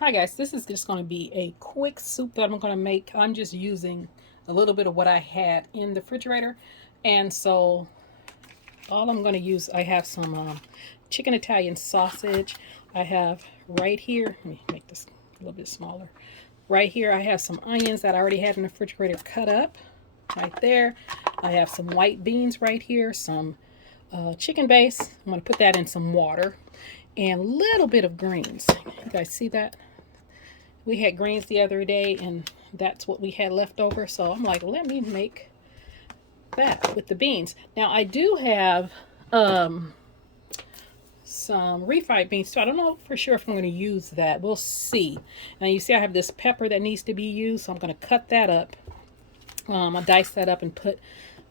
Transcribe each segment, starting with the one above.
Hi guys, this is just going to be a quick soup that I'm going to make. I'm just using a little bit of what I had in the refrigerator, and so all I'm going to use, I have some chicken Italian sausage. I have right here, let me make this a little bit smaller. Right here I have some onions that I already had in the refrigerator cut up right there. I have some white beans right here, some chicken base. I'm going to put that in some water and a little bit of greens. You guys see that? We had greens the other day and that's what we had left over, so I'm like, let me make that with the beans. Now I do have some refried beans too. I don't know for sure if I'm going to use that. We'll see. Now you see I have this pepper that needs to be used, so I'm going to cut that up. I dice that up and put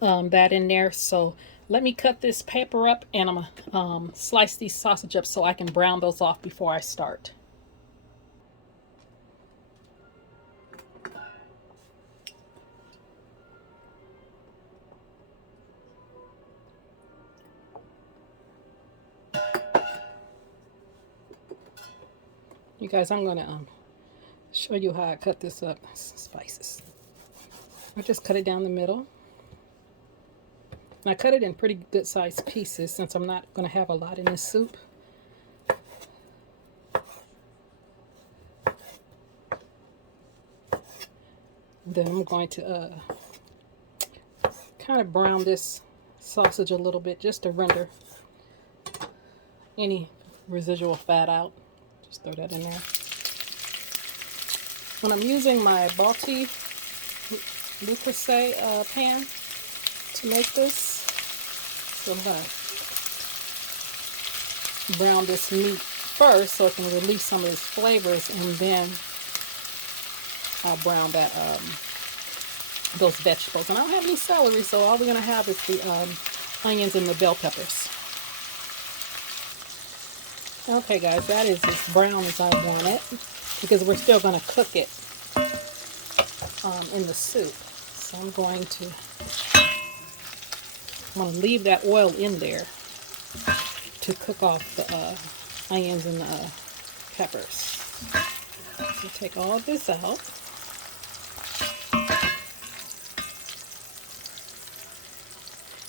that in there. So let me cut this pepper up, and I'm going to slice these sausage up so I can brown those off before I start. You guys, I'm going to show you how I cut this up. Spices. I just cut it down the middle. And I cut it in pretty good sized pieces since I'm not going to have a lot in this soup. Then I'm going to kind of brown this sausage a little bit just to render any residual fat out. Just throw that in there. When I'm using my Balti Creuset pan to make this, so I'm going to brown this meat first so it can release some of its flavors, and then I'll brown that those vegetables. And I don't have any celery, so all we're going to have is the onions and the bell peppers. Okay guys, that is as brown as I want it, because we're still going to cook it in the soup. So I'm going to leave that oil in there to cook off the onions and the peppers. So take all of this out.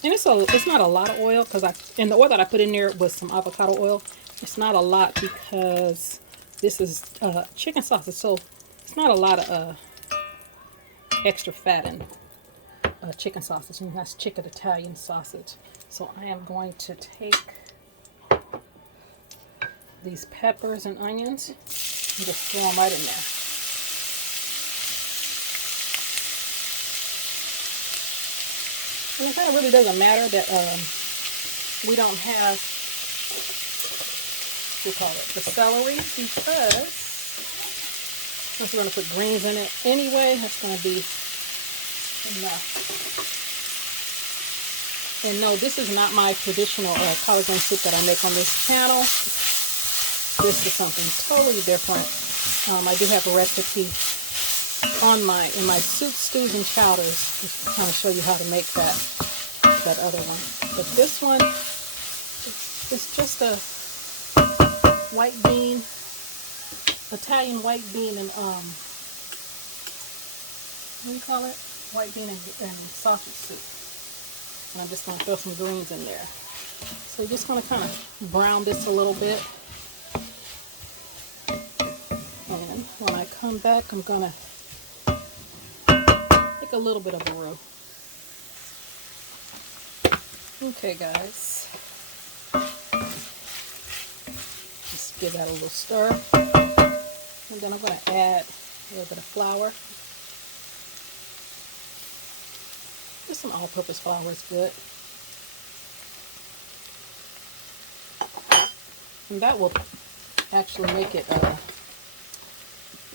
And it's not a lot of oil, because the oil that I put in there was some avocado oil. It's not a lot because this is chicken sausage, so it's not a lot of extra fat in chicken sausage, and that's chicken Italian sausage. So I am going to take these peppers and onions and just throw them right in there. And it kind of really doesn't matter that we don't have, what do you call it, the celery, because since we're going to put greens in it anyway, that's going to be enough. And no, this is not my traditional collard green soup that I make on this channel. This is something totally different. I do have a recipe in my soup, stews, and chowders, just to kind of show you how to make that other one. But this one is just a white bean, Italian white bean, and what do you call it? White bean and sausage soup. And I'm just going to throw some greens in there. So you're just going to kind of brown this a little bit. And when I come back, I'm going to take a little bit of a roux. Okay, guys. Just give that a little stir. And then I'm going to add a little bit of flour. Just some all-purpose flour is good. And that will actually make it,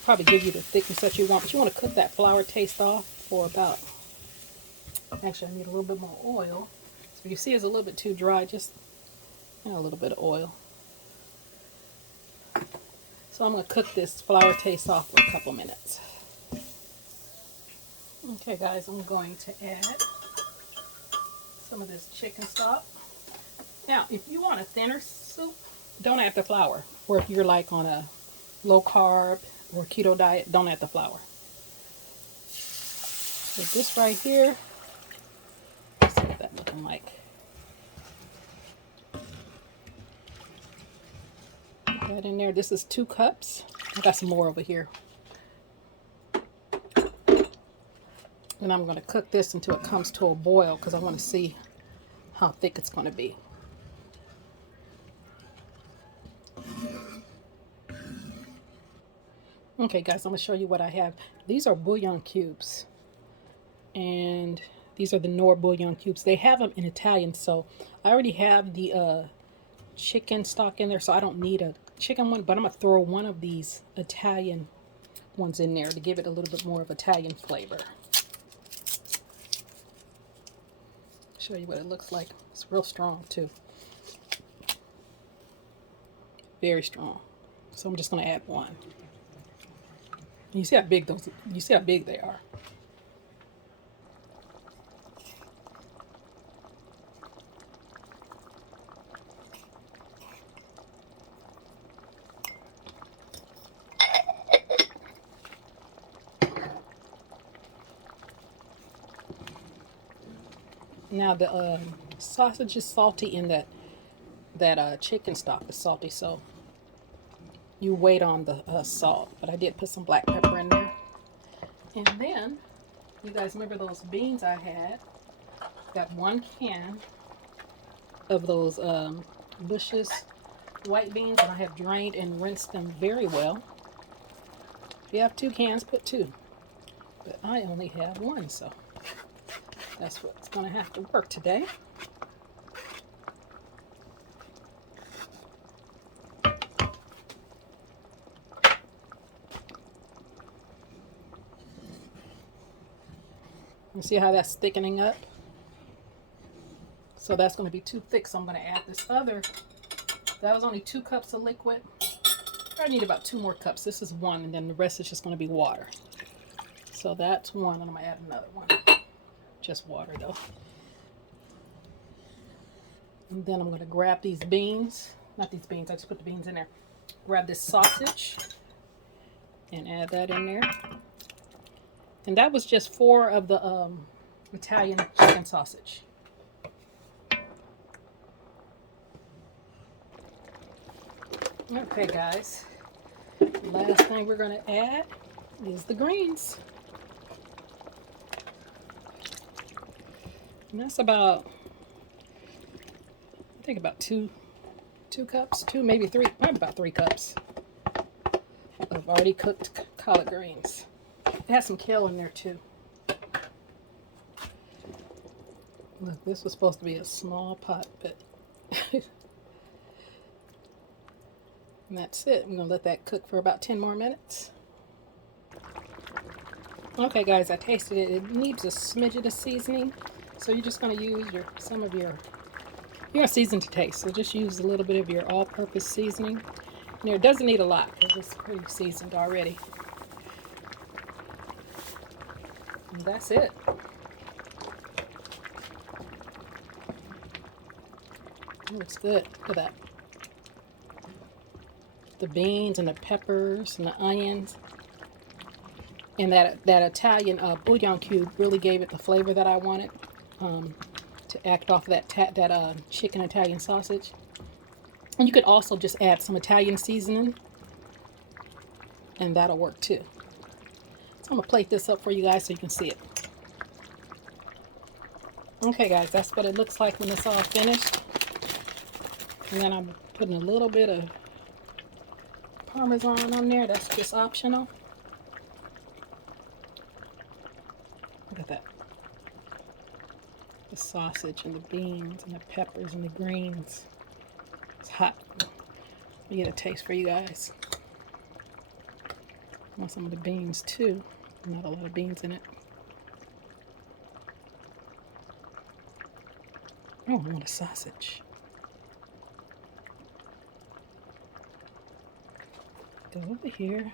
probably give you the thickness that you want. But you want to cook that flour taste off for about, actually I need a little bit more oil. So if you see it's a little bit too dry, just add a little bit of oil. So I'm going to cook this flour taste off for a couple minutes. Okay guys, I'm going to add some of this chicken stock. Now, if you want a thinner soup, don't add the flour. Or if you're like on a low carb or keto diet, don't add the flour. So this right here, let's see what that's looking like. Put that in there. This is 2 cups. I got some more over here. And I'm going to cook this until it comes to a boil because I want to see how thick it's going to be. Okay guys, I'm going to show you what I have. These are bouillon cubes. And these are the Knorr bouillon cubes. They have them in Italian, so I already have the chicken stock in there, so I don't need a chicken one, but I'm going to throw one of these Italian ones in there to give it a little bit more of Italian flavor. Show you what it looks like. It's real strong too. Very strong. So I'm just going to add one. You see how big those, you see how big they are. Now the sausage is salty, and that chicken stock is salty, so you wait on the salt. But I did put some black pepper in there. And then, you guys remember those beans I had? Got 1 can of those Bush's white beans, and I have drained and rinsed them very well. If you have 2 cans, put 2. But I only have 1, so that's what's going to have to work today. You see how that's thickening up? So that's going to be too thick, so I'm going to add this other. That was only 2 cups of liquid. I need about 2 more cups. This is 1, and then the rest is just going to be water. So that's 1, and I'm going to add another 1. Just water though. And then I'm going to grab these beans. Not these beans, I just put the beans in there. Grab this sausage and add that in there. And that was just 4 of the Italian chicken sausage. Okay guys, last thing we're going to add is the greens. And that's about, I think about 2 cups, 2, maybe 3, probably about 3 cups of already cooked collard greens. It has some kale in there too. Look, this was supposed to be a small pot, but and that's it. I'm going to let that cook for about 10 more minutes. Okay guys, I tasted it. It needs a smidget of seasoning. So you're just going to use some of your season to taste. So just use a little bit of your all-purpose seasoning. And it doesn't need a lot because it's pretty seasoned already. And that's it. It looks good. Look at that. The beans and the peppers and the onions. And that Italian bouillon cube really gave it the flavor that I wanted to act off that chicken Italian sausage. And you could also just add some Italian seasoning, and that'll work too. So I'm going to plate this up for you guys so you can see it. Okay guys, that's what it looks like when it's all finished. And then I'm putting a little bit of Parmesan on there. That's just optional. Look at that. The sausage and the beans and the peppers and the greens. It's hot. Let me get a taste for you guys. I want some of the beans too. Not a lot of beans in it. Oh, I want a sausage. Go over here.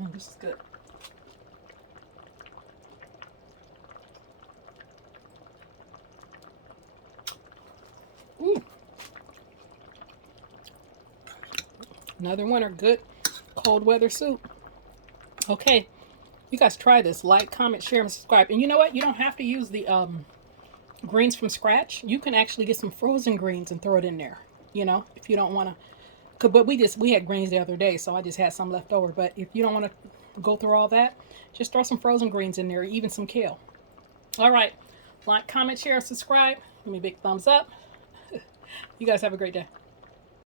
Oh, this is good. Ooh. Another winner. Good cold weather soup. Okay. You guys try this. Like, comment, share, and subscribe. And you know what? You don't have to use the greens from scratch. You can actually get some frozen greens and throw it in there. You know, if you don't want to. But we had greens the other day, so I just had some left over. But if you don't want to go through all that, just throw some frozen greens in there, even some kale. All right. Like, comment, share, subscribe. Give me a big thumbs up. You guys have a great day.